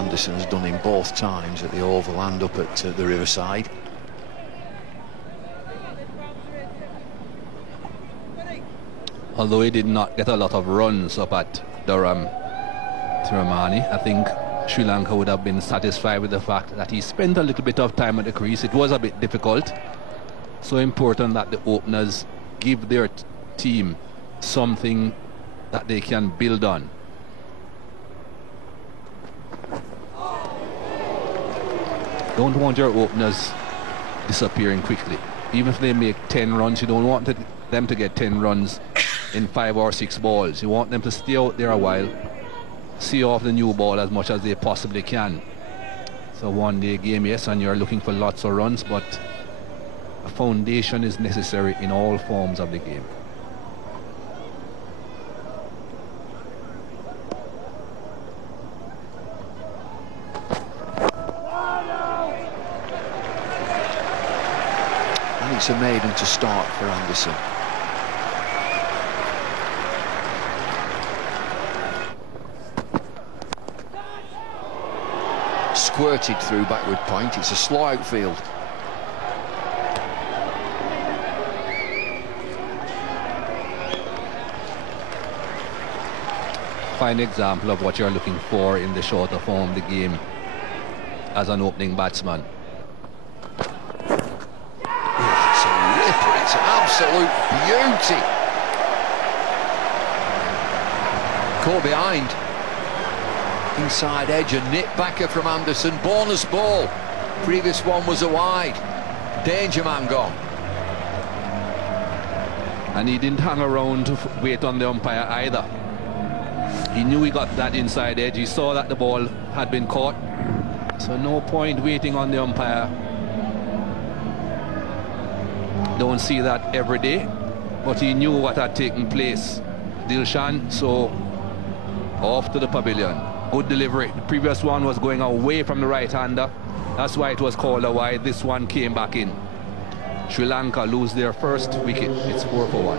Anderson has done him both times at the Oval and up at the Riverside. Although he did not get a lot of runs up at Durham, Tiramani, I think Sri Lanka would have been satisfied with the fact that he spent a little bit of time at the crease. It was a bit difficult. So important that the openers give their team something that they can build on. Don't want your openers disappearing quickly. Even if they make 10 runs, you don't want them to get 10 runs in 5 or 6 balls. You want them to stay out there a while, see off the new ball as much as they possibly can. It's a one-day game, yes, and you're looking for lots of runs, but a foundation is necessary in all forms of the game. And it's a maiden to start for Anderson. Squirted through backward point. It's a slow outfield. Fine example of what you're looking for in the shorter form of the game as an opening batsman. It's a ripper. It's an absolute beauty. Caught behind. Inside edge, a nip backer from Anderson. Bonus ball. Previous one was a wide. Danger man gone. And he didn't hang around to wait on the umpire either. He knew he got that inside edge. He saw that the ball had been caught. So no point waiting on the umpire. Don't see that every day. But he knew what had taken place. Dilshan, so off to the pavilion. Good delivery. The previous one was going away from the right-hander. That's why it was called a wide. This one came back in. Sri Lanka lose their first wicket. It's 4 for 1.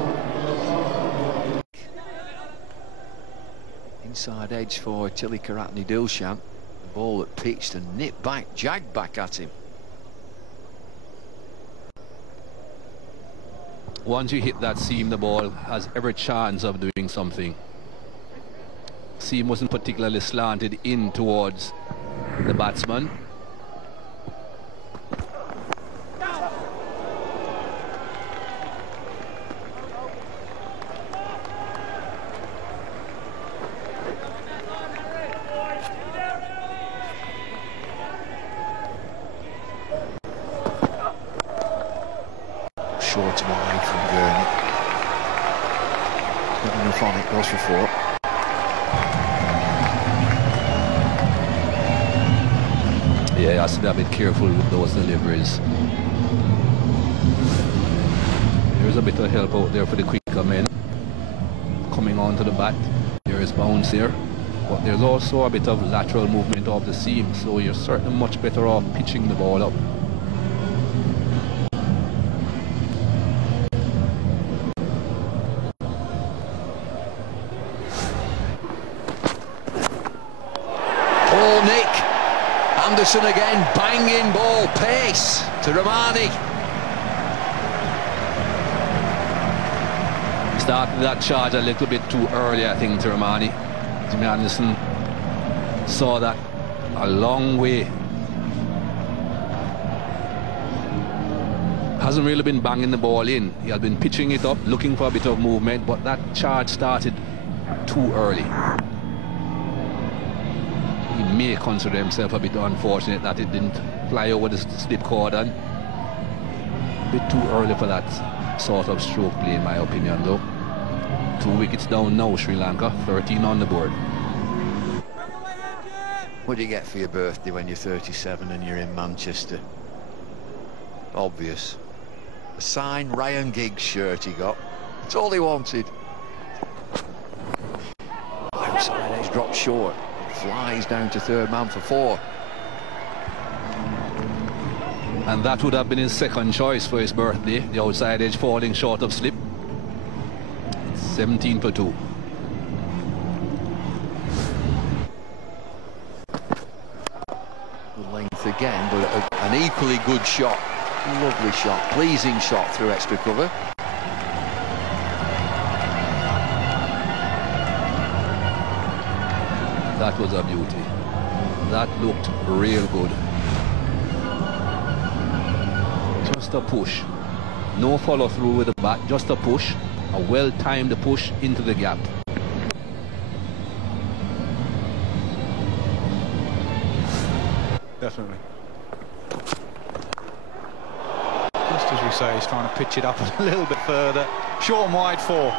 Inside edge for Tilakaratne Dilshan. The ball that pitched and nipped back, jagged back at him. Once you hit that seam, the ball has every chance of doing something. Seam wasn't particularly slanted in towards the batsman. Short wide from Gurney. Not enough on it, goes for 4. Yeah, he has to be a bit careful with those deliveries. There's a bit of help out there for the quicker men coming onto the bat. There is bounce here, but there's also a bit of lateral movement of the seam, so you're certainly much better off pitching the ball up. Anderson again, banging ball, pace to Ramani. Started that charge a little bit too early, I think, to Ramani. Jimmy Anderson saw that a long way. Hasn't really been banging the ball in. He has been pitching it up, looking for a bit of movement, but that charge started too early. He may consider himself a bit unfortunate that it didn't fly over the slip cordon. A bit too early for that sort of stroke play, in my opinion, though. 2 wickets down now, Sri Lanka, 13 on the board. What do you get for your birthday when you're 37 and you're in Manchester? Obvious. A signed Ryan Giggs shirt he got. That's all he wanted. Outside edge dropped short. Flies down to third man for 4. And that would have been his second choice for his birthday. The outside edge falling short of slip. 17 for 2. an equally good shot. Lovely shot, pleasing shot through extra cover. That was a beauty. That looked real good. Just a push. No follow through with the bat, just a push. A well-timed push into the gap. Definitely. Just as we say, he's trying to pitch it up a little bit further. Short and wide 4.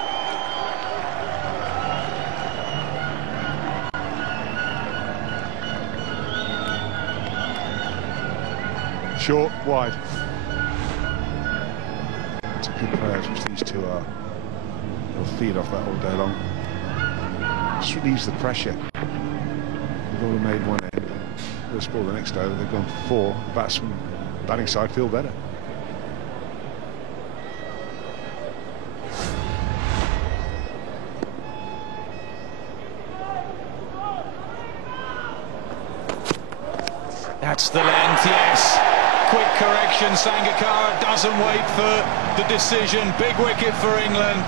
Short, wide. It's a good players, which these two are. They'll feed off that all day long. Just relieves the pressure. They've already made one end. First ball the next over, they've gone for 4. The batsman, batting side feel better. That's the length, yes. Quick correction, Sangakkara doesn't wait for the decision. Big wicket for England.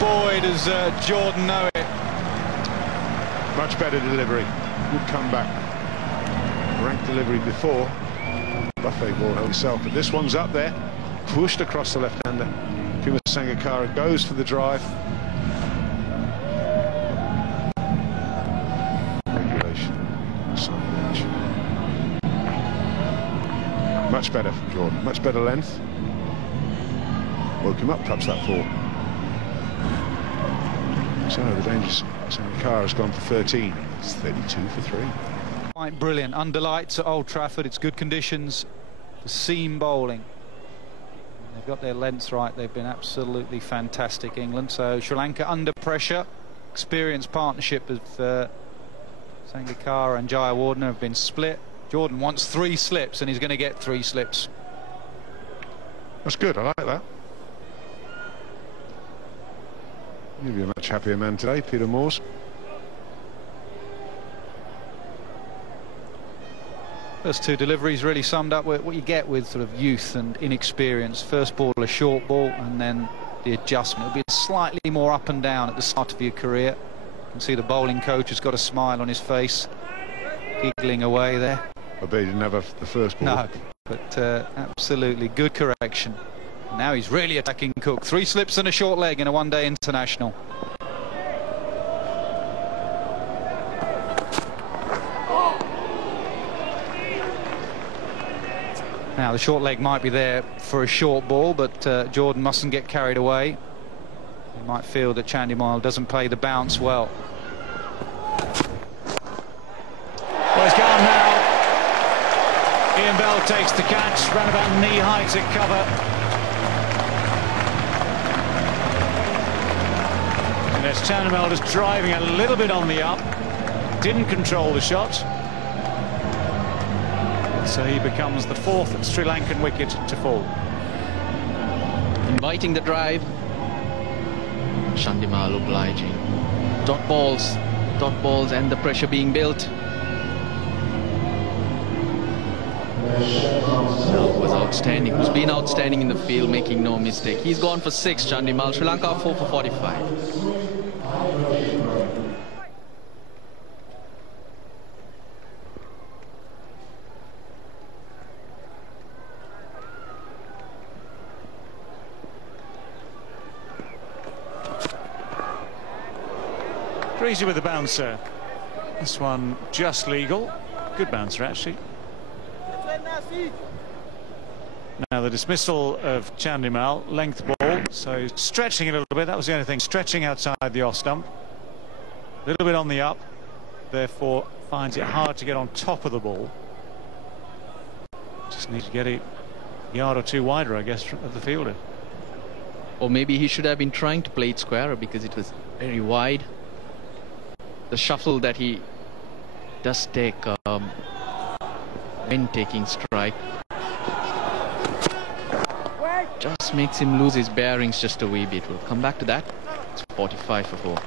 Boy, does Jordan know it. Much better delivery. Good comeback. Rank delivery before. Buffet ball himself, but this one's up there. Pushed across the left-hander. Kumar Sangakkara goes for the drive. Regulation. Signage. Much better from Jordan. Much better length. Woke him up, touched that 4. So the dangerous Sangakkara has gone for 13. It's 32 for 3. Quite brilliant. Under lights at Old Trafford. It's good conditions. The seam bowling. They've got their lengths right. They've been absolutely fantastic, England. So Sri Lanka under pressure. Experienced partnership of Sangakkara and Jayawardene have been split. Jordan wants 3 slips, and he's going to get 3 slips. That's good. I like that. You'll be a much happier man today, Peter Moores. First 2 deliveries really summed up what you get with sort of youth and inexperience. First ball, a short ball, and then the adjustment. It'll be slightly more up and down at the start of your career. You can see the bowling coach has got a smile on his face, giggling away there. I bet he didn't have the first ball. No, but absolutely good correction. Now he's really attacking Cook. 3 slips and a short leg in a one-day international. Now the short leg might be there for a short ball, but Jordan mustn't get carried away. He might feel that Chandimal doesn't play the bounce well. Well, it's gone now. Ian Bell takes the catch, ran about knee-high to cover. And there's Chandimal just driving a little bit on the up. Didn't control the shot. So he becomes the 4th Sri Lankan wicket to fall. Inviting the drive. Chandimal obliging. Dot balls and the pressure being built. That was outstanding. Who's been outstanding in the field, making no mistake. He's gone for 6, Chandimal. Sri Lanka 4 for 45. Breezy with the bouncer. This one just legal. Good bouncer, actually. Now the dismissal of Chandimal, length ball, so stretching a little bit. That was the only thing, stretching outside the off stump. A little bit on the up, therefore finds it hard to get on top of the ball. Just needs to get it a yard or 2 wider, I guess, of the fielder. Or maybe he should have been trying to play it squarer because it was very wide. The shuffle that he does take when taking strike just makes him lose his bearings just a wee bit. We'll come back to that. It's 45 for 4.